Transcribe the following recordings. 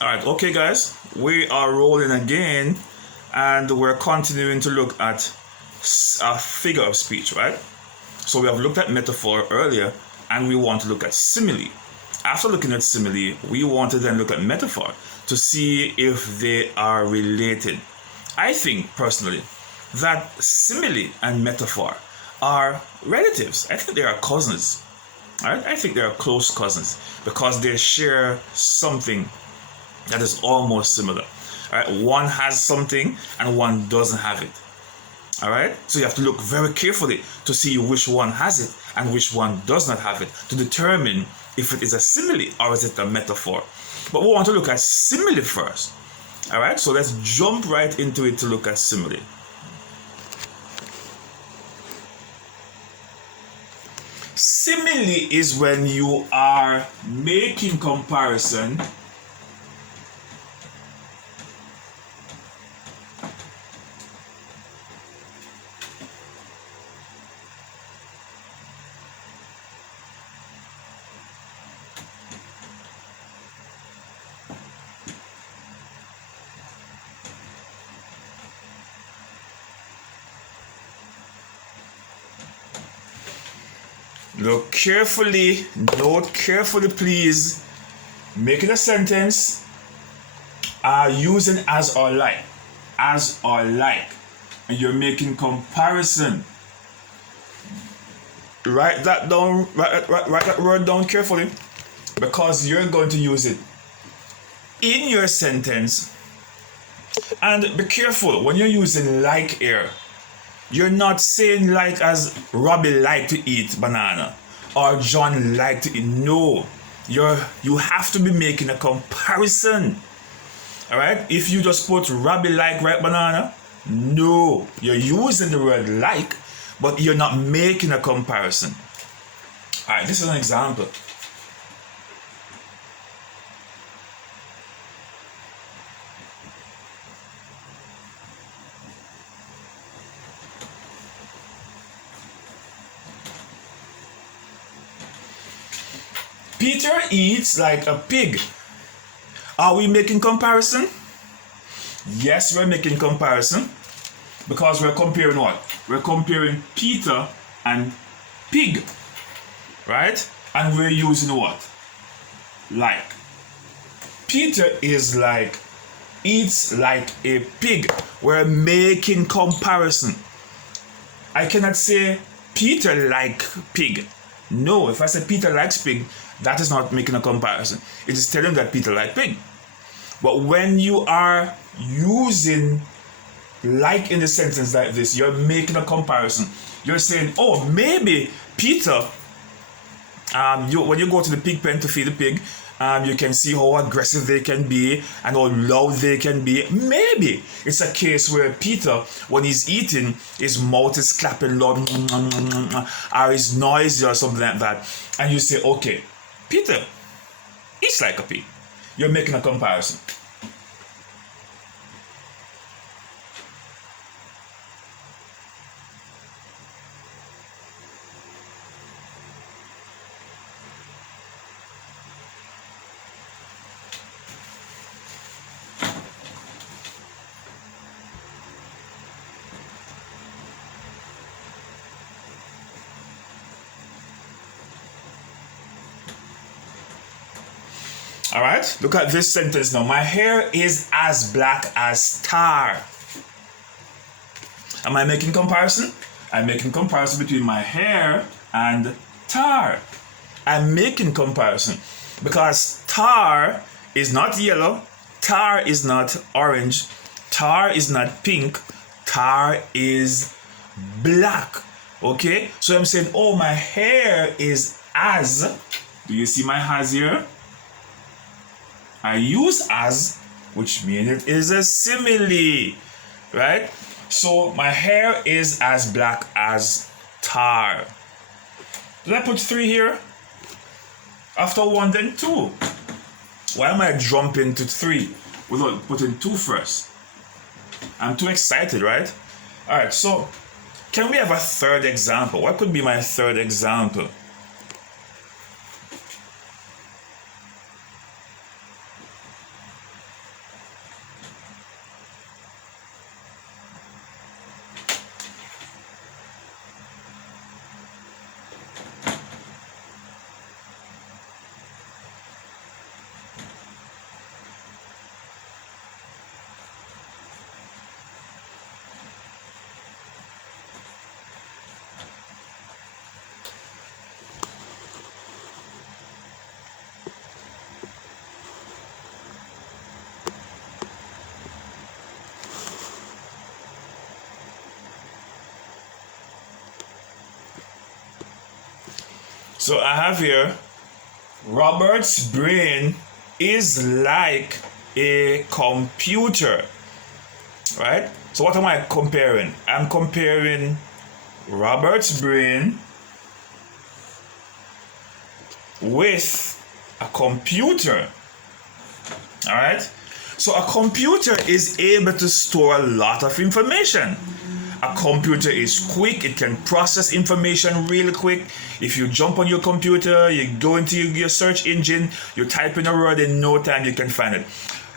All right, okay, guys, we are rolling again, and we're continuing to look at a figure of speech, right? So we have looked at metaphor earlier, and we want to look at simile. After looking at simile, we want to then look at metaphor to see if they are related. I think personally that simile and metaphor are relatives. I think they are cousins. Right? I think they are close cousins because they share something that is almost similar. All right, one has something and one doesn't have it. All right, so you have to look very carefully to see which one has it and which one does not have it to determine if it is a simile or is it a metaphor. But we want to look at simile first. All right, so let's jump right into it to look at simile. Simile is when you are making comparison Look carefully, note carefully, please. Making a sentence, using as or like, and you're making comparison. Write that down, write that word down carefully, because you're going to use it in your sentence. And be careful when you're using like here. You're not saying like as Robbie like to eat banana or John like to eat. No, you have to be making a comparison. All right. If you just put Robbie like right banana, no, you're using the word like, but you're not making a comparison. All right. This is an example. Peter eats like a pig. Are we making comparison? Yes, we're making comparison because we're comparing what? We're comparing Peter and pig, right? And we're using what? Like. Peter is like, eats like a pig. We're making comparison. I cannot say Peter like pig. No, if I say Peter likes pig, that is not making a comparison. It is telling that Peter likes pig. But when you are using like in a sentence like this, you're making a comparison. You're saying, oh, maybe Peter, when you go to the pig pen to feed the pig, you can see how aggressive they can be and how loud they can be. Maybe it's a case where Peter, when he's eating, his mouth is clapping loud, or is noisy or something like that. And you say, okay, Peter eats like a pig. You're making a comparison. All right, look at this sentence now. My hair is as black as tar. Am I making comparison? I'm making comparison between my hair and tar. I'm making comparison because tar is not yellow, tar is not orange, tar is not pink, tar is black. Okay, so I'm saying, oh, my hair is as. Do you see my as here? I use as, which means it is a simile, right? So my hair is as black as tar. Did I put 3 here? After 1, then 2. Why am I jumping to 3 without putting 2 first? I'm too excited, right? All right, so can we have a third example? What could be my third example? So I have here, Robert's brain is like a computer, right? So what am I comparing? I'm comparing Robert's brain with a computer. All right? So a computer is able to store a lot of information. A computer is quick, it can process information really quick. If you jump on your computer, you go into your search engine, you type in a word, in no time you can find it.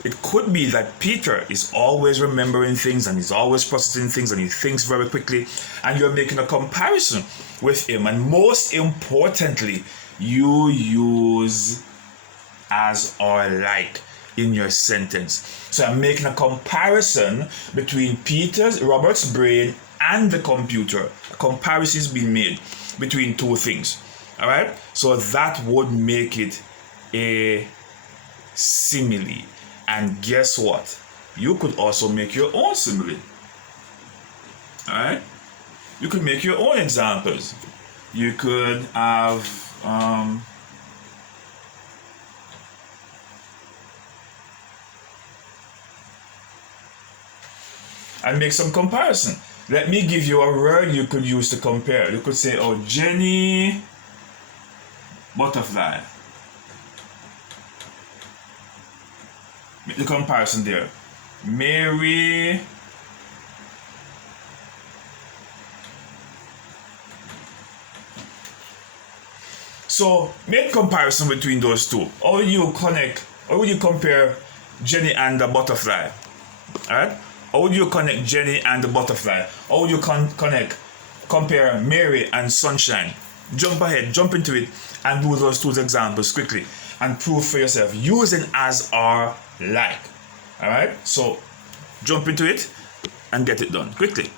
It could be that Peter is always remembering things and he's always processing things and he thinks very quickly, and you're making a comparison with him. And most importantly, you use as or like in your sentence. So I'm making a comparison between Robert's brain and the computer. A comparison is being made between two things. All right? So that would make it a simile. And guess what? You could also make your own simile. All right? You could make your own examples. You could have and make some comparison. Let me give you a word you could use to compare. You could say, oh, Jenny butterfly. Make the comparison there. Mary so make comparison between those two. How will you compare Jenny and the butterfly? Alright? How would you connect Jenny and the butterfly? How would you compare Mary and sunshine? Jump ahead, jump into it, and do those two examples quickly and prove for yourself using as or like. Alright? So jump into it and get it done quickly.